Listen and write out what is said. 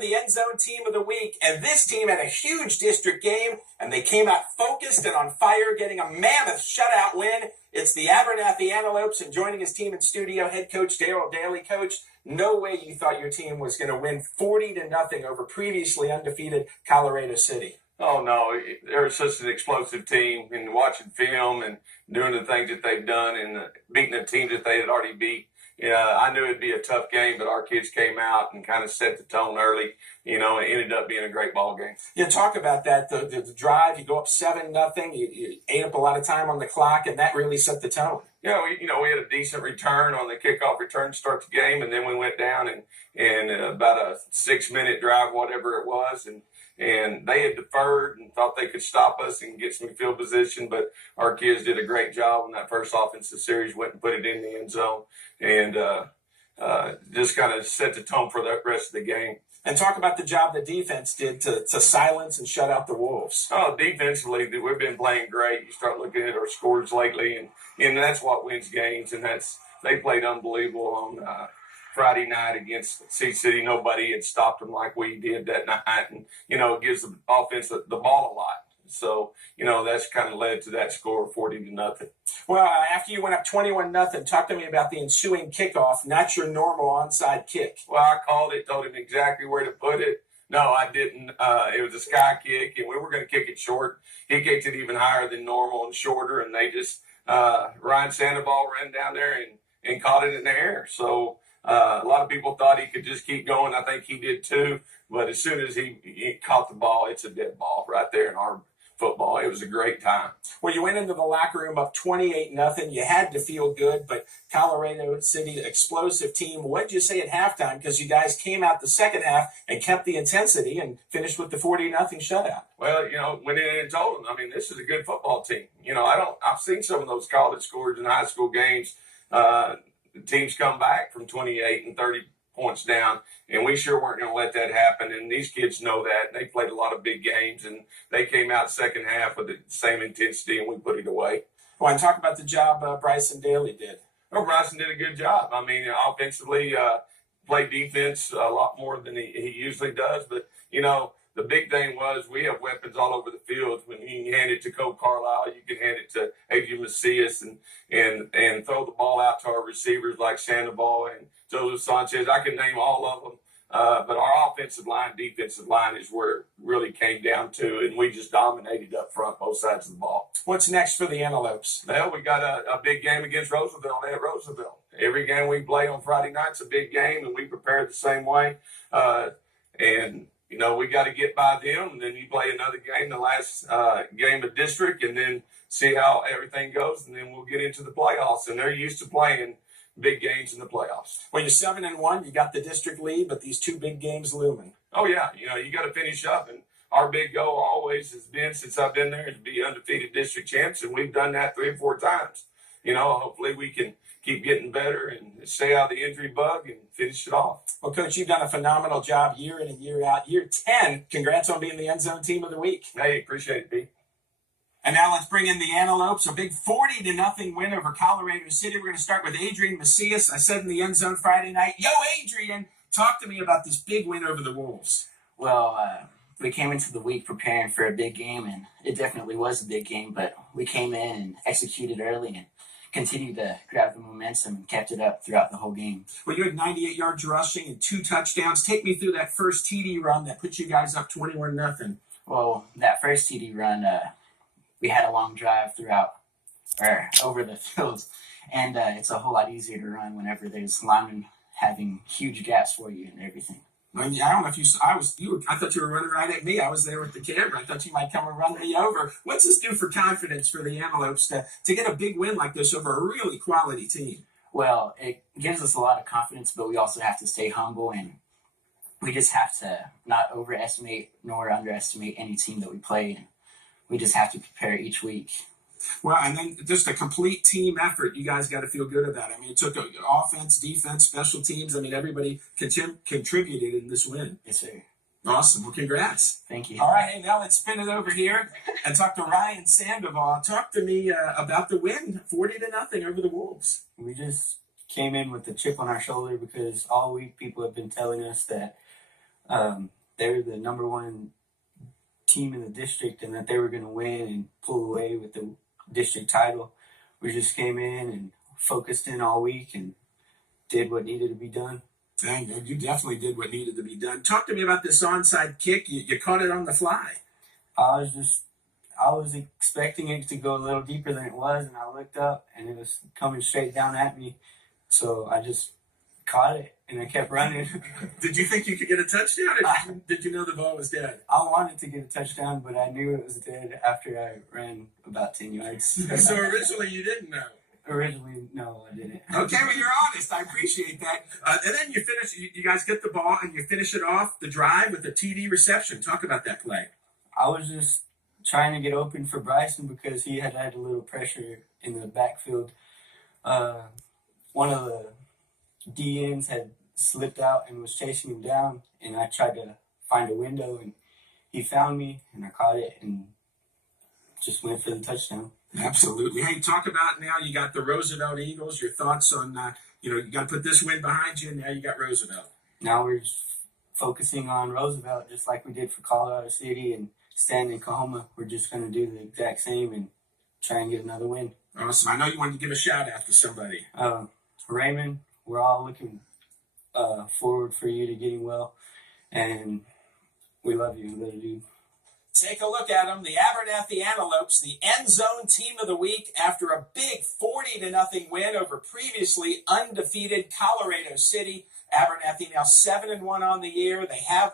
the End Zone Team of the Week, and this team had a huge district game, and they came out focused and on fire, getting a mammoth shutout win. It's the Abernathy Antelopes, and joining his team in studio, head coach Daryl Daly. Coach, no way you thought your team was going to win 40-0 over previously undefeated Colorado City. Oh, no, they're such an explosive team, and watching film and doing the things that they've done and beating the teams that they had already beat. Yeah, I knew it'd be a tough game, but our kids came out and kind of set the tone early. It ended up being a great ball game. Yeah, talk about that. The drive, you go up 7-0, you ate up a lot of time on the clock, and that really set the tone. Yeah, we had a decent return on the kickoff return to start the game, and then we went down and about a 6-minute drive, whatever it was, and they had deferred and thought they could stop us and get some field position, but our kids did a great job on that first offensive series, went and put it in the end zone, and just kind of set the tone for the rest of the game. And talk about the job the defense did to silence and shut out the Wolves. Oh, defensively, we've been playing great. You start looking at our scores lately, and that's what wins games, and they played unbelievable on Friday night against Sea City. Nobody had stopped them like we did that night, and it gives the offense the ball a lot. So that's kind of led to that score, 40-0. Well, after you went up 21-0, talk to me about the ensuing kickoff, not your normal onside kick. Well, I called it, told him exactly where to put it. No, I didn't. It was a sky kick, and we were going to kick it short. He kicked it even higher than normal and shorter, and they just Ryan Sandoval ran down there and caught it in the air. So a lot of people thought he could just keep going. I think he did too. But as soon as he caught the ball, it's a dead ball right there in our football. It was a great time. Well, you went into the locker room up 28-0. You had to feel good, but Colorado City, explosive team. What did you say at halftime? Because you guys came out the second half and kept the intensity and finished with the 40-0 shutout. Well, went in and told them, this is a good football team. I've seen some of those college scores in high school games. Teams come back from 28 and 30 points down, and we sure weren't going to let that happen, and these kids know that. They played a lot of big games, and they came out second half with the same intensity, and we put it away. Well, and talk about the job Bryson Daly did. Well, Bryson did a good job. Offensively, played defense a lot more than he usually does, but, the big thing was we have weapons all over the field. When you can hand it to Cole Carlisle, you can hand it to Adrian Macias and throw the ball out to our receivers like Sandoval and Joseph Sanchez. I can name all of them. But our offensive line, defensive line is where it really came down to, and we just dominated up front, both sides of the ball. What's next for the Antelopes? Well, we got a big game against Roosevelt at Roosevelt. Every game we play on Friday night's a big game, and we prepare the same way. We got to get by them, and then you play another game, the last game of district, and then see how everything goes, and then we'll get into the playoffs. And they're used to playing big games in the playoffs. Well, you're 7-1. You got the district lead, but these two big games looming. Oh, yeah. You got to finish up, and our big goal always has been, since I've been there, is to be undefeated district champs, and we've done that 3 or 4 times. Hopefully we can keep getting better and stay out of the injury bug and finish it off. Well, Coach, you've done a phenomenal job year in and year out. Year 10, congrats on being the End Zone Team of the Week. Hey, appreciate it, Pete. And now let's bring in the Antelopes, a big 40-0 win over Colorado City. We're going to start with Adrian Macias. I said in the end zone Friday night, yo, Adrian, talk to me about this big win over the Wolves. Well, we came into the week preparing for a big game, and it definitely was a big game, but we came in and executed early and continued to grab the momentum and kept it up throughout the whole game. Well, you had 98 yards rushing and 2 touchdowns. Take me through that first TD run that put you guys up 21-0. Well, that first TD run, we had a long drive over the field, and it's a whole lot easier to run whenever there's linemen having huge gaps for you and everything. I don't know if you saw. I thought you were running right at me. I was there with the camera. I thought you might come and run me over. What's this do for confidence for the Antelopes to get a big win like this over a really quality team? Well, it gives us a lot of confidence, but we also have to stay humble, and we just have to not overestimate nor underestimate any team that we play. And we just have to prepare each week. Well, and then just a complete team effort. You guys got to feel good about it. It took offense, defense, special teams. Everybody contributed in this win. Yes, sir. Awesome. Well, congrats. Thank you. All right, hey, now let's spin it over here and talk to Ryan Sandoval. Talk to me about the win, 40-0 over the Wolves. We just came in with a chip on our shoulder because all week people have been telling us that They were the number one team in the district and that they were going to win and pull away with the district title. We just came in and focused in all week and did what needed to be done. Dang, you definitely did what needed to be done. Talk to me about this onside kick. You caught it on the fly. I was expecting it to go a little deeper than it was, and I looked up and it was coming straight down at me. So I just caught it and I kept running. Did you think you could get a touchdown, or did you know the ball was dead? I wanted to get a touchdown, but I knew it was dead after I ran about 10 yards. So originally you didn't know. Originally, no, I didn't. Okay, well, you're honest. I appreciate that. And then you finish. You guys get the ball and you finish it off the drive with a TD reception. Talk about that play. I was just trying to get open for Bryson because he had a little pressure in the backfield. One of the DNs had slipped out and was chasing him down, and I tried to find a window, and he found me, and I caught it and just went for the touchdown. Absolutely. Hey, talk about now you got the Roosevelt Eagles. Your thoughts on, you got to put this win behind you, and now you got Roosevelt. Now we're just focusing on Roosevelt just like we did for Colorado City and Stanton and Kahoma. We're just going to do the exact same and try and get another win. Awesome. I know you wanted to give a shout out to somebody. Raymond, we're all looking forward for you to getting well, and we love you, little dude. Take a look at them, the Abernathy Antelopes, the end zone team of the week after a big 40-0 win over previously undefeated Colorado City. Abernathy now 7-1 on the year. They have